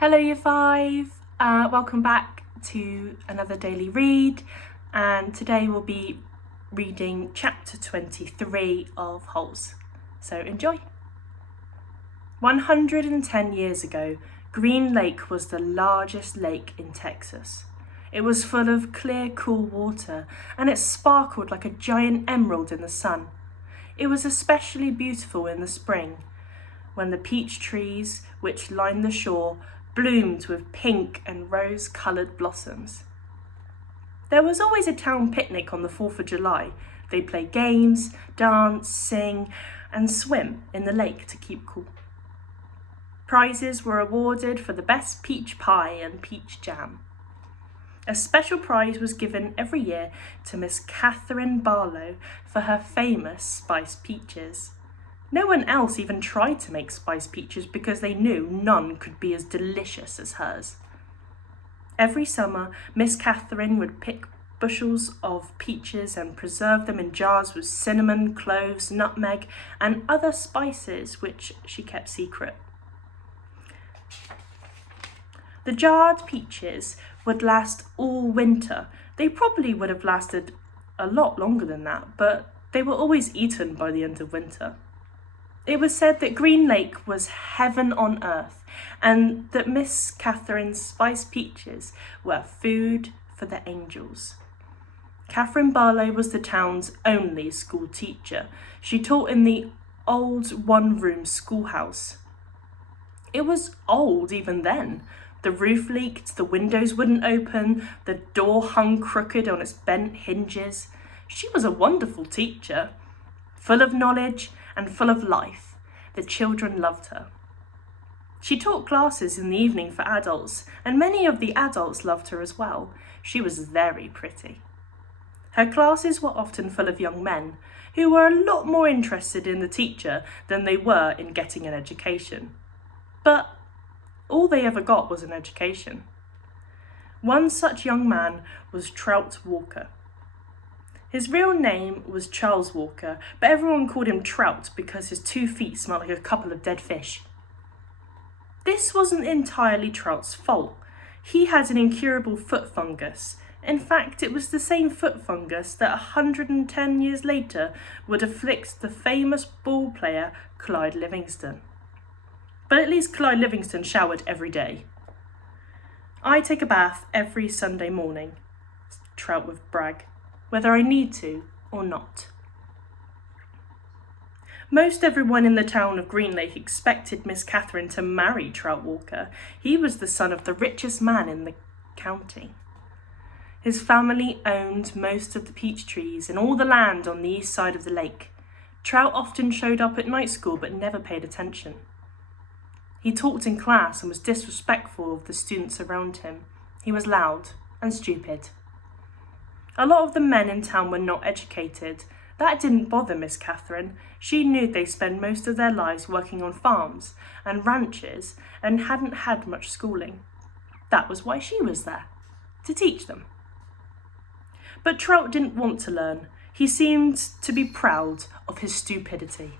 Hello Year 5, welcome back to another daily read, and today we'll be reading chapter 23 of Holes, so enjoy. 110 years ago, Green Lake was the largest lake in Texas. It was full of clear, cool water, and it sparkled like a giant emerald in the sun. It was especially beautiful in the spring, when the peach trees, which lined the shore, bloomed with pink and rose-coloured blossoms. There was always a town picnic on the 4th of July. They'd play games, dance, sing, and swim in the lake to keep cool. Prizes were awarded for the best peach pie and peach jam. A special prize was given every year to Miss Catherine Barlow for her famous spiced peaches. No one else even tried to make spiced peaches because they knew none could be as delicious as hers. Every summer, Miss Catherine would pick bushels of peaches and preserve them in jars with cinnamon, cloves, nutmeg, and other spices which she kept secret. The jarred peaches would last all winter. They probably would have lasted a lot longer than that, but they were always eaten by the end of winter. It was said that Green Lake was heaven on earth, and that Miss Catherine's spiced peaches were food for the angels. Catherine Barlow was the town's only school teacher. She taught in the old one-room schoolhouse. It was old even then. The roof leaked, the windows wouldn't open, the door hung crooked on its bent hinges. She was a wonderful teacher, full of knowledge and full of life. The children loved her. She taught classes in the evening for adults, and many of the adults loved her as well. She was very pretty. Her classes were often full of young men who were a lot more interested in the teacher than they were in getting an education. But all they ever got was an education. One such young man was Trout Walker. His real name was Charles Walker, but everyone called him Trout because his 2 feet smelled like a couple of dead fish. This wasn't entirely Trout's fault. He had an incurable foot fungus. In fact, it was the same foot fungus that 110 years later would afflict the famous ball player Clyde Livingston. But at least Clyde Livingston showered every day. "I take a bath every Sunday morning," Trout would brag, "whether I need to or not." Most everyone in the town of Green Lake expected Miss Catherine to marry Trout Walker. He was the son of the richest man in the county. His family owned most of the peach trees and all the land on the east side of the lake. Trout often showed up at night school but never paid attention. He talked in class and was disrespectful of the students around him. He was loud and stupid. A lot of the men in town were not educated. That didn't bother Miss Catherine. She knew they spent most of their lives working on farms and ranches and hadn't had much schooling. That was why she was there, to teach them. But Trout didn't want to learn. He seemed to be proud of his stupidity.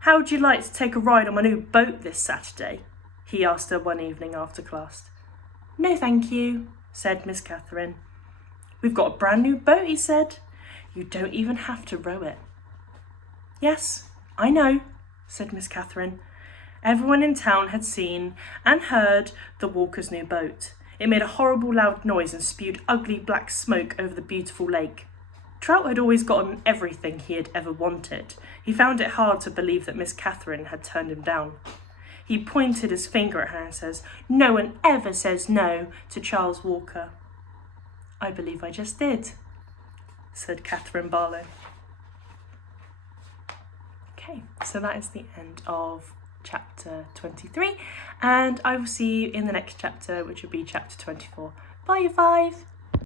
"How'd you like to take a ride on my new boat this Saturday?" he asked her one evening after class. "No, thank you," said Miss Catherine. "We've got a brand new boat," he said. "You don't even have to row it." "Yes, I know," said Miss Catherine. Everyone in town had seen and heard the Walkers' new boat. It made a horrible loud noise and spewed ugly black smoke over the beautiful lake. Trout had always gotten everything he had ever wanted. He found it hard to believe that Miss Catherine had turned him down. He pointed his finger at her and says, "No one ever says no to Charles Walker." "I believe I just did," said Catherine Barlow. Okay, so that is the end of chapter 23, and I will see you in the next chapter, which will be chapter 24. Bye, you 5!